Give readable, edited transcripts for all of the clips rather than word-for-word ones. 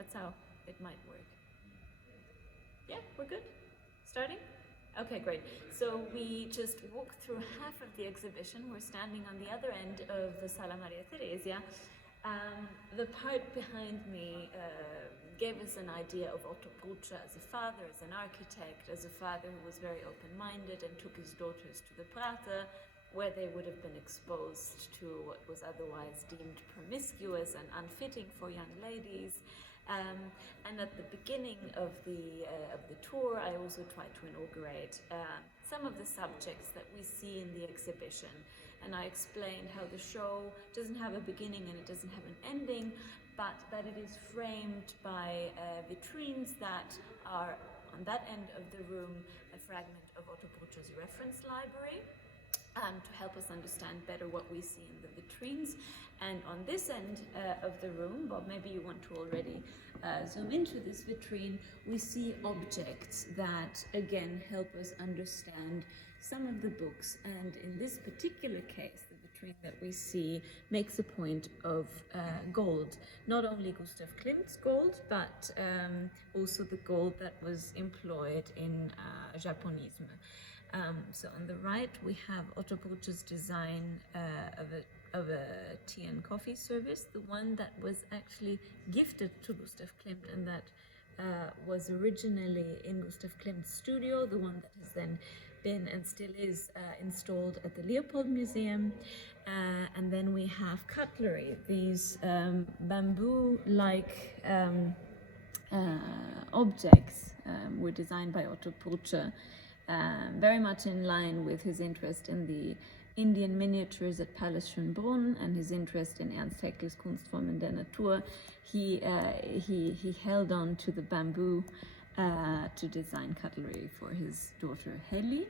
That's how it might work. Yeah, we're good? Starting? Okay, great. So we just walked through half of the exhibition. We're standing on the other end of the Sala Maria Theresia. The part behind me gave us an idea of Otto Prutscher as a father, as an architect, as a father who was very open-minded and took his daughters to the Prater, where they would have been exposed to what was otherwise deemed promiscuous and unfitting for young ladies. And at the beginning of the tour, I also tried to inaugurate some of the subjects that we see in the exhibition. And I explained how the show doesn't have a beginning and it doesn't have an ending, but that it is framed by vitrines that are on that end of the room a fragment of Otto Prutscher's reference library. To help us understand better what we see in the vitrines. And on this end of the room, Bob, maybe you want to already zoom into this vitrine, we see objects that, again, help us understand some of the books. And in this particular case, the vitrine that we see makes a point of gold. Not only Gustav Klimt's gold, but also the gold that was employed in Japonisme. So on the right, we have Otto Prutscher's design of a tea and coffee service, the one that was actually gifted to Gustav Klimt and that was originally in Gustav Klimt's studio, the one that has then been and still is installed at the Leopold Museum. And then we have cutlery, these bamboo-like objects were designed by Otto Prutscher. Very much in line with his interest in the Indian miniatures at Palace Schönbrunn and his interest in Ernst Haeckel's Kunstformen der Natur. He held on to the bamboo to design cutlery for his daughter Heli.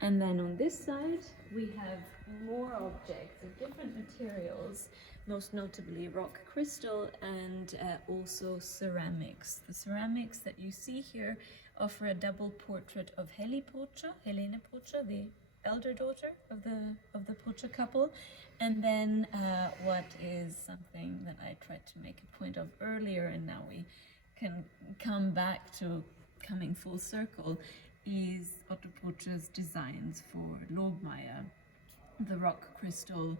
And then on this side, we have more objects of different materials, most notably rock crystal and also ceramics. The ceramics that you see here offer a double portrait of Helene Prutscher, the elder daughter of the Prutscher couple, and then what is something that I tried to make a point of earlier, and now we can come back to coming full circle, is Otto Prutscher's designs for Lobmeier, the rock crystal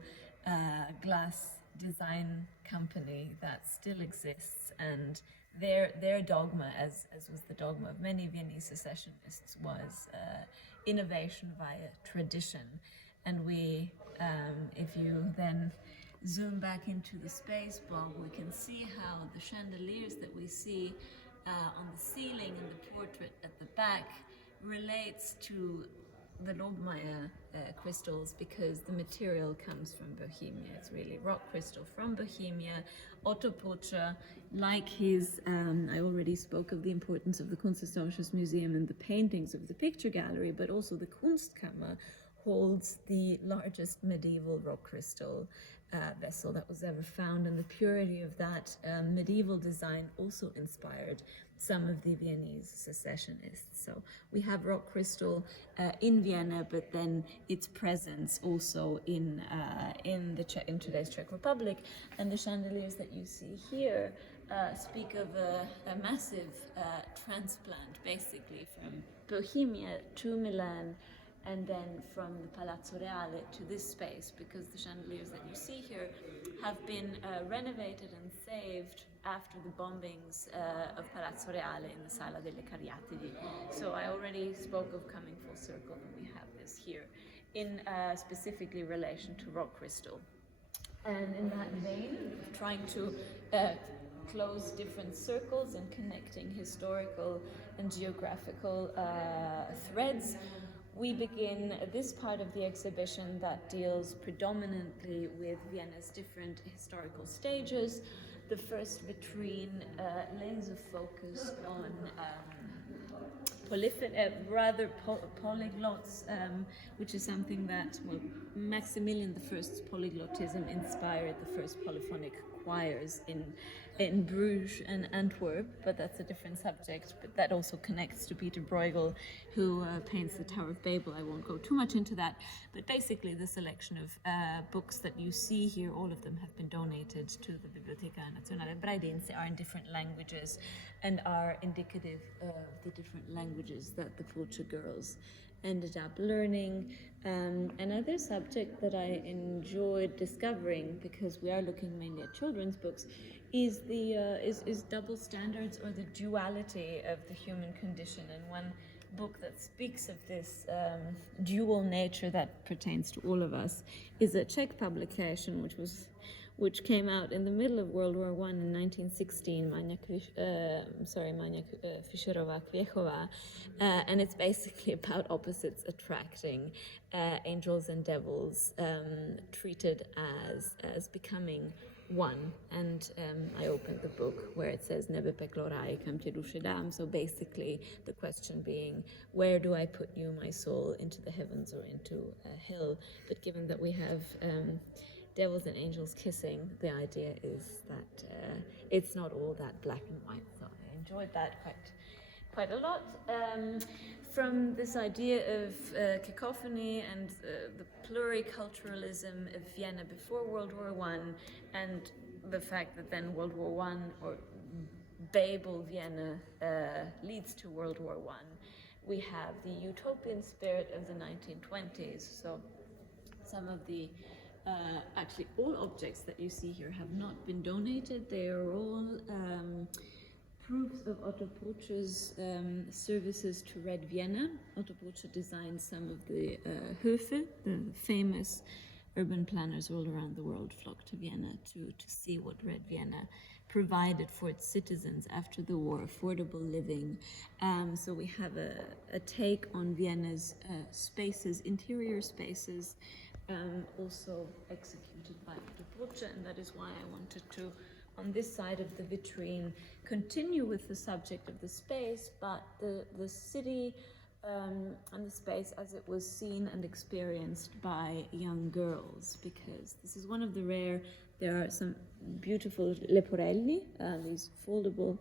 glass design company that still exists, and their dogma, as was the dogma of many Viennese secessionists, was innovation via tradition. And we, if you then zoom back into the space, Bob, we can see how the chandeliers that we see on the ceiling and the portrait at the back relates to the Lobmeier crystals, because the material comes from Bohemia. It's really rock crystal from Bohemia. Otto Prutscher, like his, I already spoke of the importance of the Kunsthistorisches Museum and the paintings of the picture gallery, but also the Kunstkammer holds the largest medieval rock crystal vessel that was ever found, and the purity of that medieval design also inspired some of the Viennese secessionists. So we have rock crystal in Vienna, but then its presence also in today's Czech Republic. And the chandeliers that you see here speak of a massive transplant, basically, from Bohemia to Milan, and then from the Palazzo Reale to this space, because the chandeliers that you see here have been renovated and saved after the bombings of Palazzo Reale in the Sala delle Cariatidi. So I already spoke of coming full circle, and we have this here in specifically relation to rock crystal. And in that vein, trying to close different circles and connecting historical and geographical threads, we begin this part of the exhibition that deals predominantly with Vienna's different historical stages. The first vitrine lays a focus on polyglots, which is something that, well, Maximilian I's polyglotism inspired the first polyphonic choirs in Bruges and Antwerp, but that's a different subject. But that also connects to Peter Bruegel, who paints the Tower of Babel. I won't go too much into that, but basically the selection of books that you see here, all of them have been donated to the Biblioteca Nazionale Braidense, are in different languages and are indicative of the different languages that the Pulce girls ended up learning. Another subject that I enjoyed discovering, because we are looking mainly at children's books, is the is double standards, or the duality of the human condition. And one book that speaks of this dual nature that pertains to all of us is a Czech publication which came out in the middle of World War I in 1916, Mania Fischerova Kviechova, and it's basically about opposites attracting, angels and devils treated as becoming one. And I opened the book where it says Nebe peklo raj, kam tě duše dám. So basically the question being, where do I put you, my soul, into the heavens or into hell? But given that we have devils and angels kissing, the idea is that it's not all that black and white. So I enjoyed that quite a lot. From this idea of cacophony and the pluriculturalism of Vienna before World War I, and the fact that then World War I, or Babel Vienna, leads to World War I, we have the utopian spirit of the 1920s. So some of the actually all objects that you see here have not been donated. They are all proofs of Otto Pulce's services to Red Vienna. Otto Pulce designed some of the Höfe, the famous urban planners all around the world flocked to Vienna to see what Red Vienna provided for its citizens after the war, affordable living. So we have a take on Vienna's spaces, interior spaces, also executed by Otto Pulce, and that is why I wanted to, on this side of the vitrine, continue with the subject of the space, but the city and the space as it was seen and experienced by young girls, because this is one of the rare, there are some beautiful leporelli, these foldable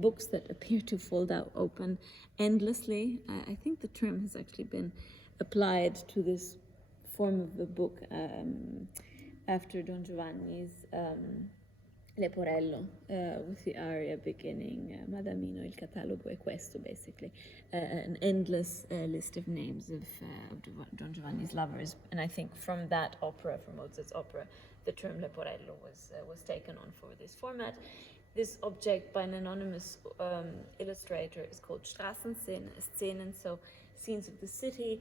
books that appear to fold out open endlessly. I think the term has actually been applied to this form of the book after Don Giovanni's Leporello, with the aria beginning Madamino, il catalogo è questo, basically an endless list of names of Don Giovanni's lovers. And I think from that opera, from Mozart's opera, the term Leporello was taken on for this This object by an anonymous illustrator is called Straßenszenen, so scenes of the city.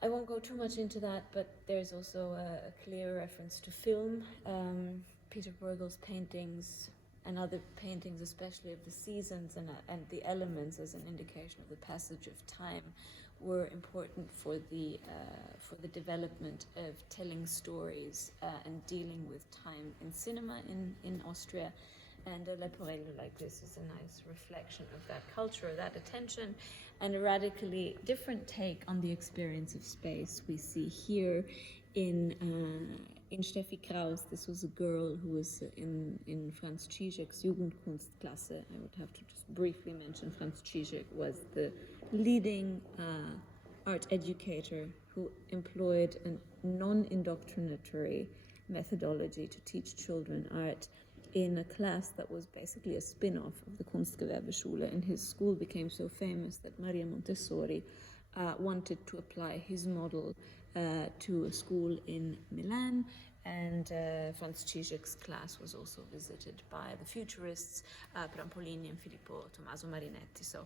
I won't go too much into that, but there's also a clear reference to film. Peter Bruegel's paintings and other paintings, especially of the seasons and the elements as an indication of the passage of time, were important for the development of telling stories and dealing with time in cinema in Austria. And a Leporello like this is a nice reflection of that culture, that attention, and a radically different take on the experience of space we see here in Steffi Kraus. This was a girl who was in Franz Zizek's Jugendkunstklasse. I would have to just briefly mention Franz Zizek was the leading art educator who employed a non-indoctrinatory methodology to teach children art in a class that was basically a spin-off of the Kunstgewerbeschule, and his school became so famous that Maria Montessori wanted to apply his model to a school in Milan, and Franz Zizek's class was also visited by the futurists Prampolini and Filippo Tommaso Marinetti. So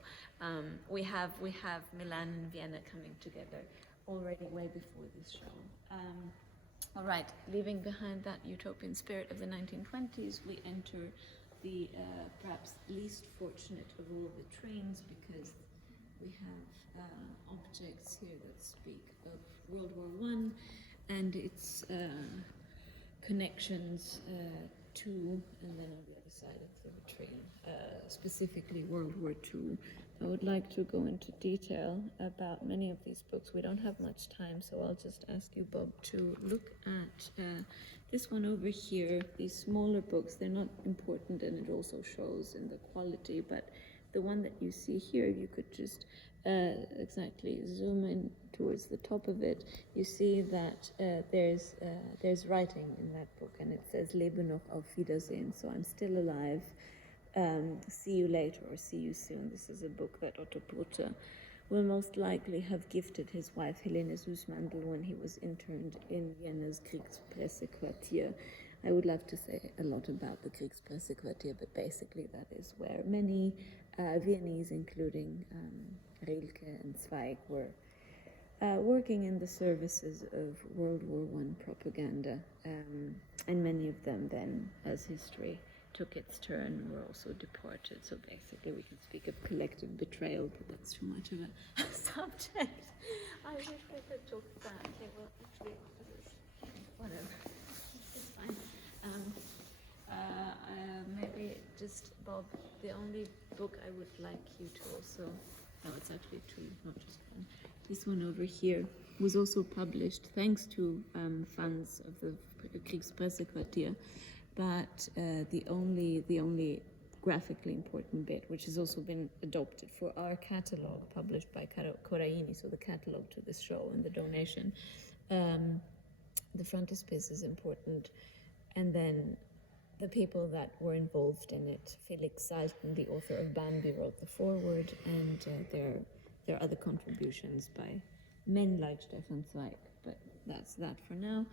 we have Milan and Vienna coming together already way before this show. All right, leaving behind that utopian spirit of the 1920s, we enter the perhaps least fortunate of all the trains, because we have objects here that speak of World War I and its connections II, and then on the other side of the vitrine, specifically World War II. I would like to go into detail about many of these books. We don't have much time, so I'll just ask you, Bob, to look at this one over here. These smaller books, they're not important, and it also shows in the quality, but the one that you see here, you could just exactly zoom in towards the top of it. You see that there's writing in that book, and it says Lebe noch, auf Wiedersehen, so I'm still alive. See you later, or see you soon. This is a book that Otto Prutsche will most likely have gifted his wife Helene Süssmandl when he was interned in Vienna's Kriegspressequartier. I would love to say a lot about the Kriegspressequartier, but basically that is where many Viennese, including Rilke and Zweig, were working in the services of World War I propaganda, and many of them then, as history took its turn, were also deported. So basically we can speak of collective betrayal, but that's too much of a subject. I wish we could talk about, okay, well, actually, whatever, it's fine. Maybe just, Bob, the only book I would like you to also, no, it's actually two, not just one. This one over here was also published thanks to funds of the Kriegspressequartier, but the only graphically important bit, which has also been adopted for our catalog published by Coraini, so the catalog to this show and the donation, the frontispiece is important, and then the people that were involved in it. Felix Salten, the author of Bambi, wrote the foreword, and there are other contributions by men like Stefan Zweig, but that's that for now.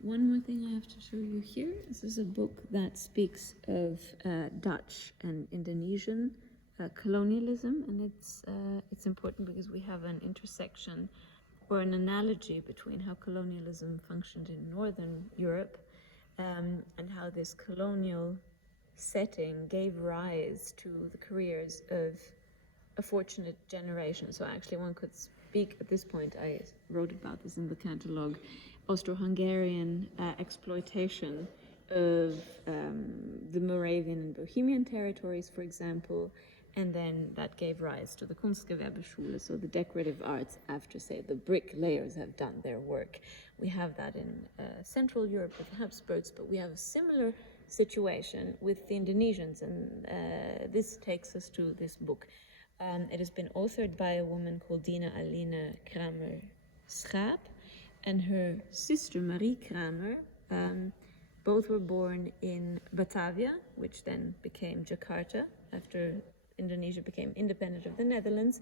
One more thing I have to show you here. This is a book that speaks of Dutch and Indonesian colonialism, and it's important because we have an intersection or an analogy between how colonialism functioned in Northern Europe and how this colonial setting gave rise to the careers of a fortunate generation. So actually one could speak at this point, I wrote about this in the catalogue, Austro-Hungarian exploitation of the Moravian and Bohemian territories, for example, and then that gave rise to the Kunstgewerbeschule, so the decorative arts after, say, the bricklayers have done their work. We have that in Central Europe with the Habsburgs, but we have a similar situation with the Indonesians, and this takes us to this book. It has been authored by a woman called Dina Aline Kramer-Schaap and her sister Marie Kramer. Both were born in Batavia, which then became Jakarta after Indonesia became independent of the Netherlands.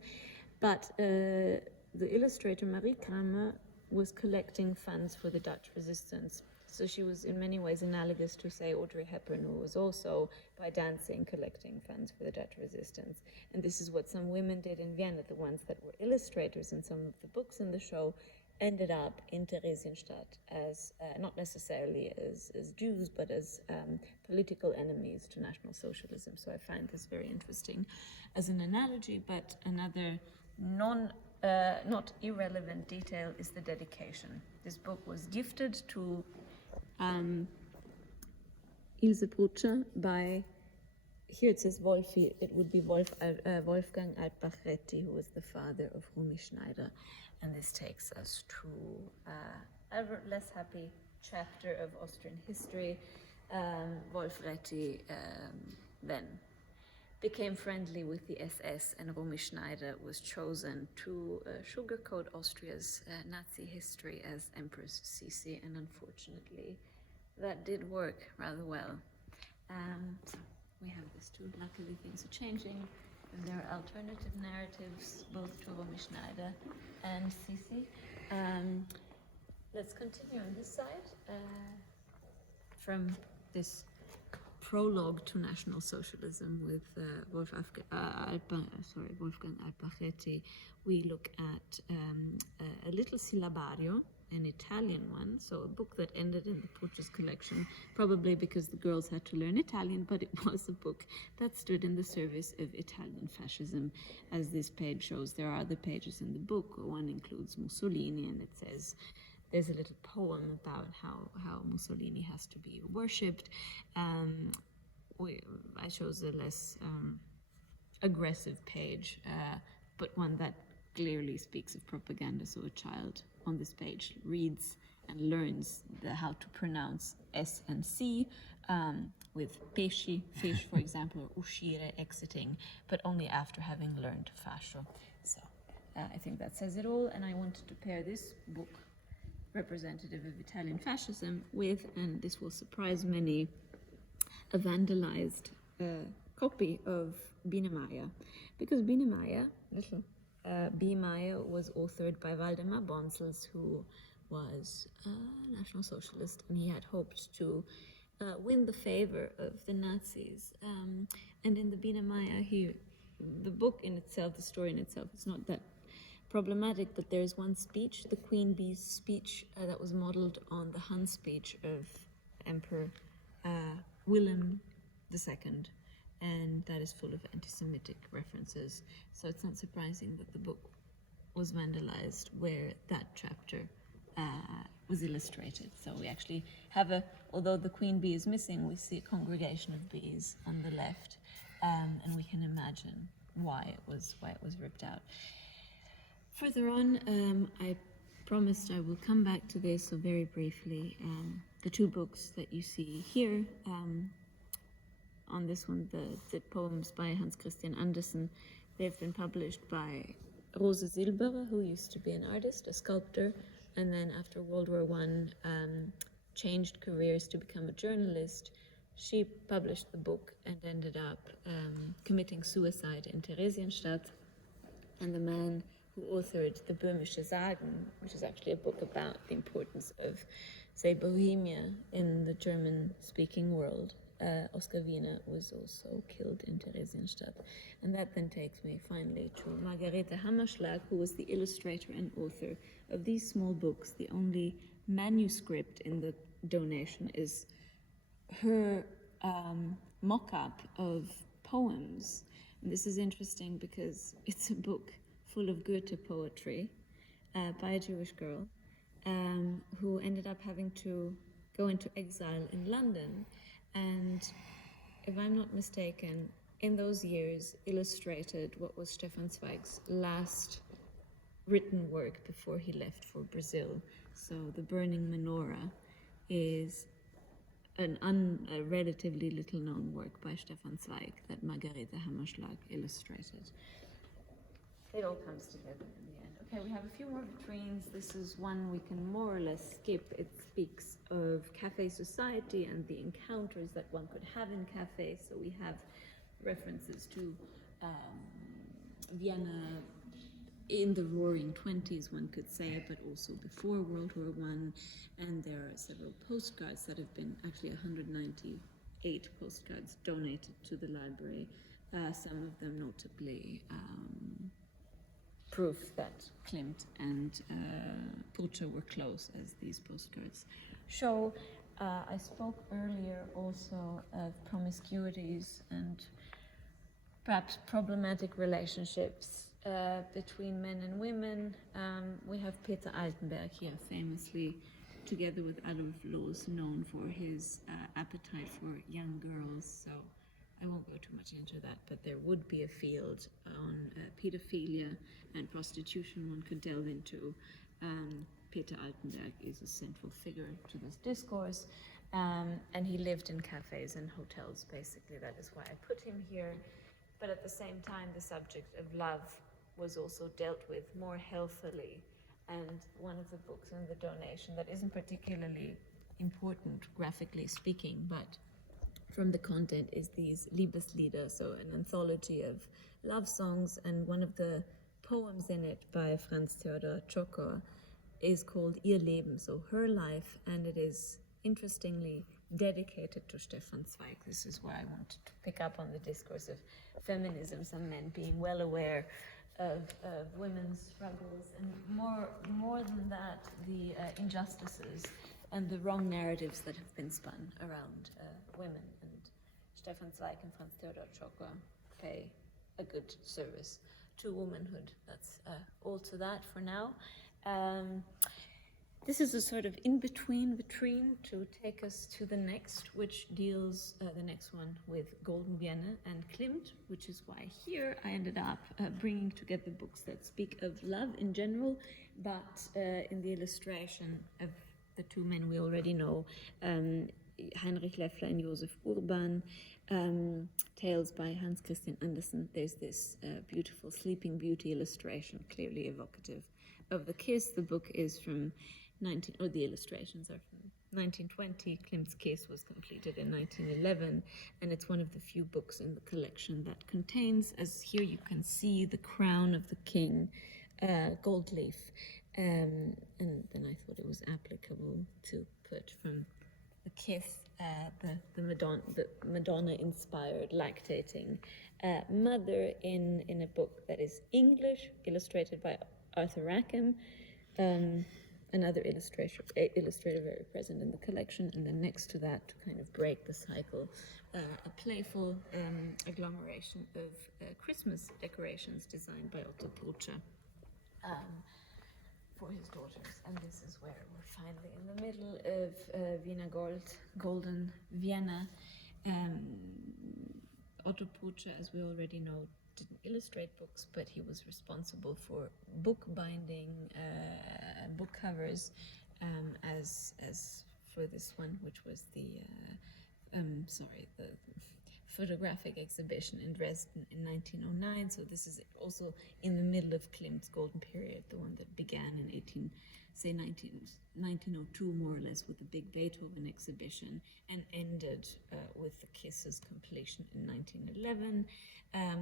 But the illustrator Marie Kramer was collecting funds for the Dutch resistance. So she was in many ways analogous to, say, Audrey Hepburn, who was also, by dancing, collecting funds for the Dutch resistance. And this is what some women did in Vienna. The ones that were illustrators in some of the books in the show ended up in Theresienstadt as, not necessarily as Jews, but as political enemies to National Socialism. So I find this very interesting as an analogy, but another not irrelevant detail is the dedication. This book was gifted to Ilse Prutsche by, here it says Wolfi, it would be Wolfgang Albachtetti, who was the father of Romy Schneider. And this takes us to a less happy chapter of Austrian history. Wolf Reti then became friendly with the SS, and Romy Schneider was chosen to sugarcoat Austria's Nazi history as Empress Sisi, and unfortunately that did work rather well. So we have this too. Luckily things are changing. There are alternative narratives both to Romy Schneider and Sisi. Let's continue on this side. From this prologue to National Socialism with Wolfgang Albachtetti, we look at a little syllabario, an Italian one, so a book that ended in the Prutsches collection, probably because the girls had to learn Italian, but it was a book that stood in the service of Italian fascism. As this page shows, there are other pages in the book. One includes Mussolini, and it says there's a little poem about how Mussolini has to be worshipped. I chose a less aggressive page, but one that clearly speaks of propaganda. So a child on this page reads and learns how to pronounce S and C, with pesci, fish, for example, or uscire, exiting, but only after having learned fascio. So I think that says it all, and I wanted to pair this book, representative of Italian fascism, with, and this will surprise many, a vandalized copy of Biene Maier, because Biene Maier, little B. Maier, was authored by Waldemar Bonsels, who was a National Socialist, and he had hoped to win the favor of the Nazis. And in the Biene Maier, the book in itself, the story in itself, it's not that problematic, but there is one speech, the Queen Bee's speech, that was modeled on the Hun speech of Emperor Willem II, and that is full of anti-Semitic references. So it's not surprising that the book was vandalized where that chapter was illustrated. So we actually have although the queen bee is missing, we see a congregation of bees on the left, and we can imagine why it was ripped out. Further on, I promised I will come back to this, so very briefly, the two books that you see here. On this one, the poems by Hans Christian Andersen, they've been published by Rose Silberer, who used to be an artist, a sculptor, and then after World War I changed careers to become a journalist. She published the book and ended up committing suicide in Theresienstadt. And the man who authored the Böhmische Sagen, which is actually a book about the importance of, say, Bohemia in the German-speaking world, Oskar Wiener, was also killed in Theresienstadt. And that then takes me finally to Margarete Hammerschlag, who was the illustrator and author of these small books. The only manuscript in the donation is her mock-up of poems. And this is interesting because it's a book full of Goethe poetry by a Jewish girl who ended up having to go into exile in London. And if I'm not mistaken, in those years illustrated what was Stefan Zweig's last written work before he left for Brazil. So The Burning Menorah is a relatively little known work by Stefan Zweig that Margarete Hammerschlag illustrated. It all comes together in the end. Okay, we have a few more vitrines. This is one we can more or less skip. It speaks of cafe society and the encounters that one could have in cafes. So we have references to Vienna in the Roaring 20s, one could say, but also before World War I. And there are several postcards that have been, actually 198 postcards donated to the library, some of them notably proof that Klimt and Purcher were close, as these postcards show. I spoke earlier also of promiscuities and perhaps problematic relationships between men and women. We have Peter Altenberg here, famously, together with Adolf Loos, known for his appetite for young girls. So I won't go too much into that, but there would be a field on pedophilia and prostitution one could delve into. Peter Altenberg is a central figure to this discourse, and he lived in cafes and hotels, basically. That is why I put him here. But at the same time, the subject of love was also dealt with more healthily. And one of the books in the donation that isn't particularly important, graphically speaking, but from the content, is these Liebeslieder, so an anthology of love songs, and one of the poems in it by Franz Theodor Czokor is called Ihr Leben, so her life, and it is interestingly dedicated to Stefan Zweig. This is where I wanted to pick up on the discourse of feminism, some men being well aware of women's struggles, and more than that, the injustices and the wrong narratives that have been spun around women. And Stefan Zweig and Franz Theodor Czokor pay a good service to womanhood. That's all to that for now. This is a sort of in-between vitrine to take us to the next, which deals, the next one, with Golden Vienna and Klimt, which is why here I ended up bringing together books that speak of love in general, but in the illustration of the two men we already know, Heinrich Leffler and Josef Urban, Tales by Hans Christian Andersen. There's this beautiful Sleeping Beauty illustration, clearly evocative of the kiss. The book is from the illustrations are from 1920. Klimt's Kiss was completed in 1911, and it's one of the few books in the collection that contains, as here you can see, the crown of the king, gold leaf. And then I thought it was applicable to put from the kiss, the Madonna-inspired lactating mother in a book that is English, illustrated by Arthur Rackham. Another illustrator very present in the collection, and then next to that, to kind of break the cycle, a playful agglomeration of Christmas decorations designed by Otto Prutscher for his daughters. And this is where we're finally in the middle of Wiener Gold, Golden Vienna. Otto Prutscher, as we already know, didn't illustrate books, but he was responsible for book binding, book covers, as for this one, which was the photographic exhibition in Dresden in 1909. So this is also in the middle of Klimt's golden period, the one that began in 1902, more or less, with the big Beethoven exhibition, and ended with the Kisses completion in 1911,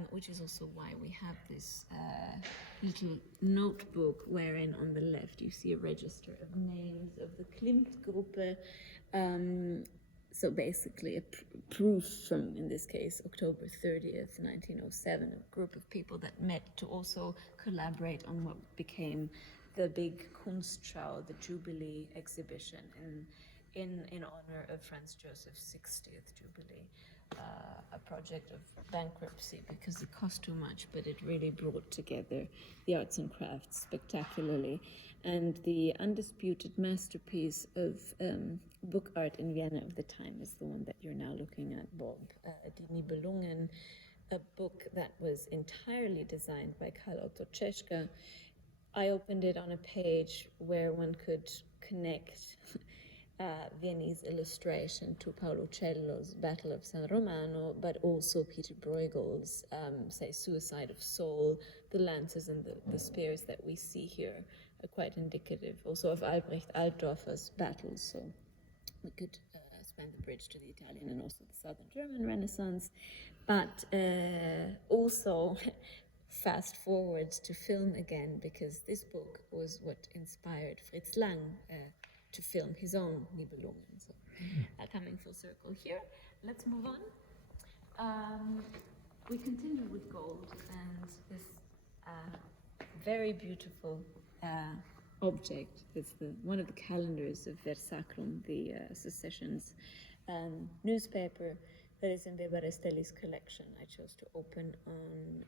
which is also why we have this little notebook wherein on the left you see a register of names of the Klimt-Gruppe. So basically a proof from, in this case, October 30th, 1907, a group of people that met to also collaborate on what became the big Kunstschau, the Jubilee exhibition in honor of Franz Joseph's 60th Jubilee, a project of bankruptcy because it cost too much, but it really brought together the arts and crafts spectacularly. And the undisputed masterpiece of book art in Vienna of the time is the one that you're now looking at, Bob, Die Nibelungen, a book that was entirely designed by Karl Otto Czeska. I opened it on a page where one could connect Viennese illustration to Paolo Cello's Battle of San Romano, but also Peter Bruegel's, say, Suicide of Soul. The lances and the spears that we see here are quite indicative also of Albrecht Altdorfer's battles. So we could span the bridge to the Italian and also the Southern German Renaissance, but also fast forward to film again, because this book was what inspired Fritz Lang to film his own Nibelungen. So coming full circle here, let's move on. We continue with gold and this very beautiful object. It's one of the calendars of Versacrum, the Secession's newspaper that is in Weber Restelli's collection. I chose to open on,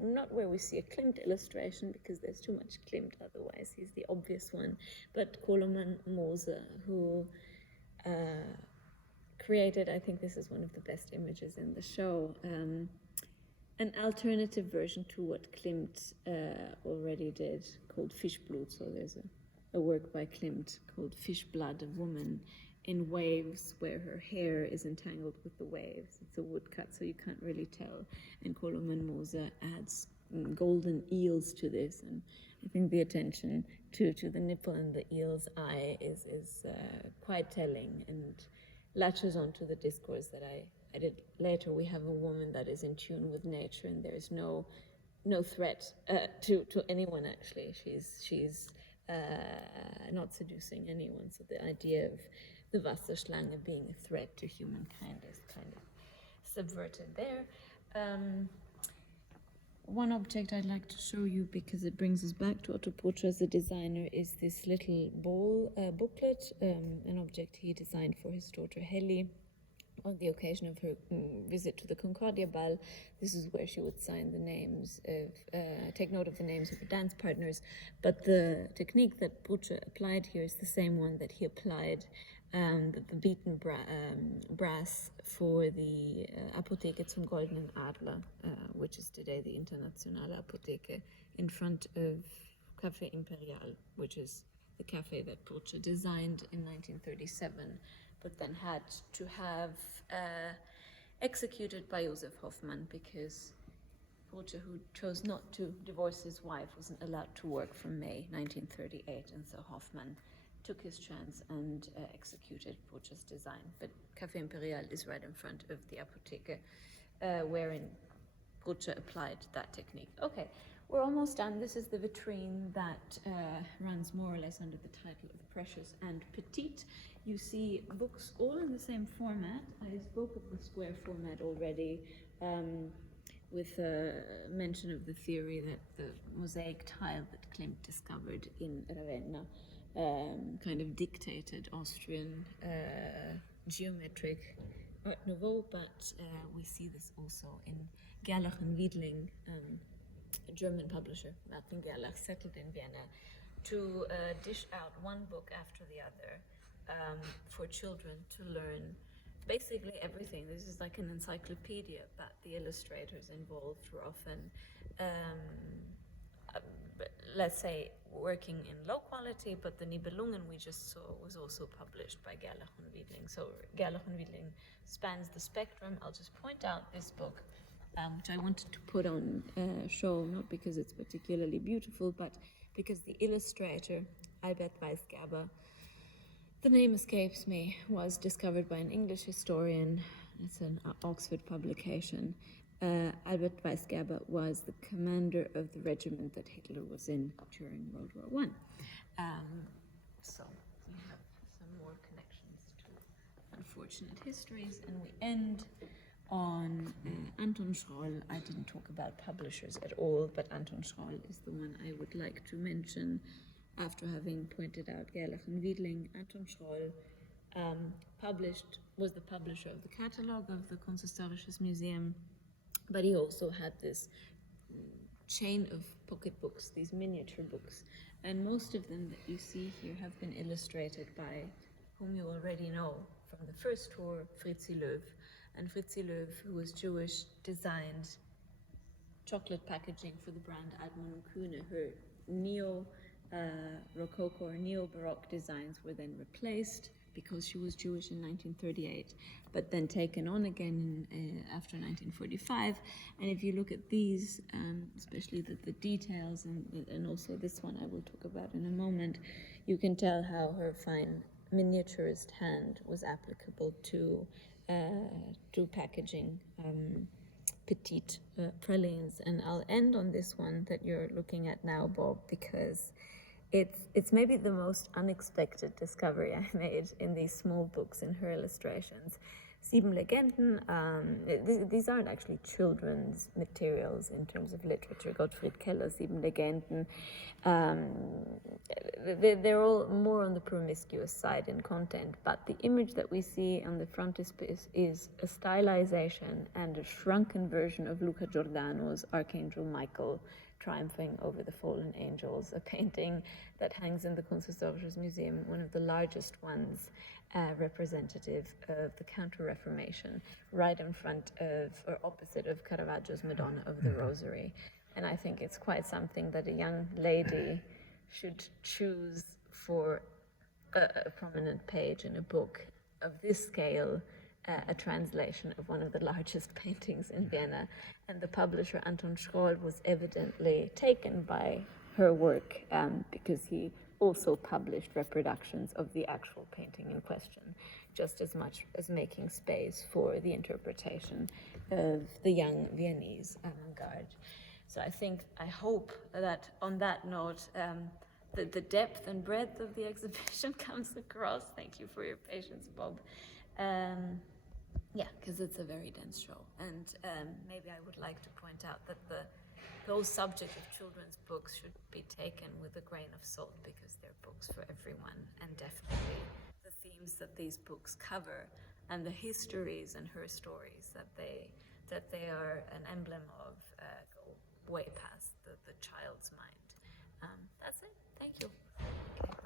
not where we see a Klimt illustration, because there's too much Klimt otherwise, he's the obvious one, but Koloman Moser, who created, I think this is one of the best images in the show, an alternative version to what Klimt already did, called Fischblut. So there's a work by Klimt called Fischblood, a woman in waves where her hair is entangled with the waves. It's a woodcut, so you can't really tell. And Koloman Moser adds golden eels to this, and I think the attention to the nipple and the eel's eye is quite telling and latches onto the discourse that I did later. We have a woman that is in tune with nature, and there is no threat to anyone, actually. She's not seducing anyone, so the idea of the Wasserschlange being a threat to humankind is kind of subverted there. One object I'd like to show you, because it brings us back to Otto Prutscher as a designer, is this little bowl booklet, an object he designed for his daughter Helly, on the occasion of her visit to the Concordia Ball. This is where she would sign the names of, take note of the names of her dance partners. But the technique that Bruce applied here is the same one that he applied, the beaten brass for the Apotheke zum Goldenen Adler, which is today the Internationale Apotheke, in front of Café Imperial, which is the cafe that Bruce designed in 1937, but then had to have executed by Josef Hoffmann, because Bruce, who chose not to divorce his wife, wasn't allowed to work from May 1938, and so Hoffmann took his chance and executed Bruce's design. But Café Imperial is right in front of the Apotheke, wherein Bruce applied that technique. Okay, we're almost done. This is the vitrine that runs more or less under the title of Precious and Petite. You see books all in the same format. I spoke of the square format already, with a mention of the theory that the mosaic tile that Klimt discovered in Ravenna kind of dictated Austrian geometric Art Nouveau, but we see this also in Gerlach and Wiedling, a German publisher. Martin Gerlach settled in Vienna to dish out one book after the other for children to learn basically everything. This is like an encyclopedia, but the illustrators involved were often, let's say, working in low quality, but the Nibelungen we just saw was also published by Gerlach und Wiedling. So Gerlach und Wiedling spans the spectrum. I'll just point out this book, which I wanted to put on show, not because it's particularly beautiful, but because the illustrator, Albert Weisgerber, the name escapes me, was discovered by an English historian. It's an Oxford publication. Albert Weisgerber was the commander of the regiment that Hitler was in during World War I. So we have some more connections to unfortunate histories, and we end on Anton Schroll. I didn't talk about publishers at all, but Anton Schroll is the one I would like to mention after having pointed out Gerlach and Wiedling. Anton Schroll was the publisher of the catalogue of the Kunsthistorisches Museum, but he also had this chain of pocket books, these miniature books, and most of them that you see here have been illustrated by whom you already know from the first tour, Fritzi Löw. And Fritzi Löw, who was Jewish, designed chocolate packaging for the brand Altmann und Kuhne. Her neo-Rococo or neo-Baroque designs were then replaced because she was Jewish in 1938, but then taken on again after 1945. And if you look at these, especially the details, and also this one I will talk about in a moment, you can tell how her fine miniaturist hand was applicable to packaging petite pralines. And I'll end on this one that you're looking at now, Bob, because it's maybe the most unexpected discovery I made in these small books in her illustrations. Sieben Legenden, these aren't actually children's materials in terms of literature. Gottfried Keller, Sieben Legenden, they're all more on the promiscuous side in content, but the image that we see on the frontispiece is a stylization and a shrunken version of Luca Giordano's Archangel Michael triumphing over the fallen angels, a painting that hangs in the Kunsthistorisches Museum, one of the largest ones representative of the Counter-Reformation, right in front of, or opposite of, Caravaggio's Madonna of the Rosary. And I think it's quite something that a young lady should choose for a prominent page in a book of this scale, a translation of one of the largest paintings in Vienna. And the publisher Anton Schroll was evidently taken by her work because he also published reproductions of the actual painting in question, just as much as making space for the interpretation of the young Viennese avant-garde. So I hope that on that note, the depth and breadth of the exhibition comes across. Thank you for your patience, Bob. Yeah, because it's a very dense show. And maybe I would like to point out that the whole subject of children's books should be taken with a grain of salt, because they're books for everyone, and definitely the themes that these books cover and the histories and her stories that they are an emblem of way past.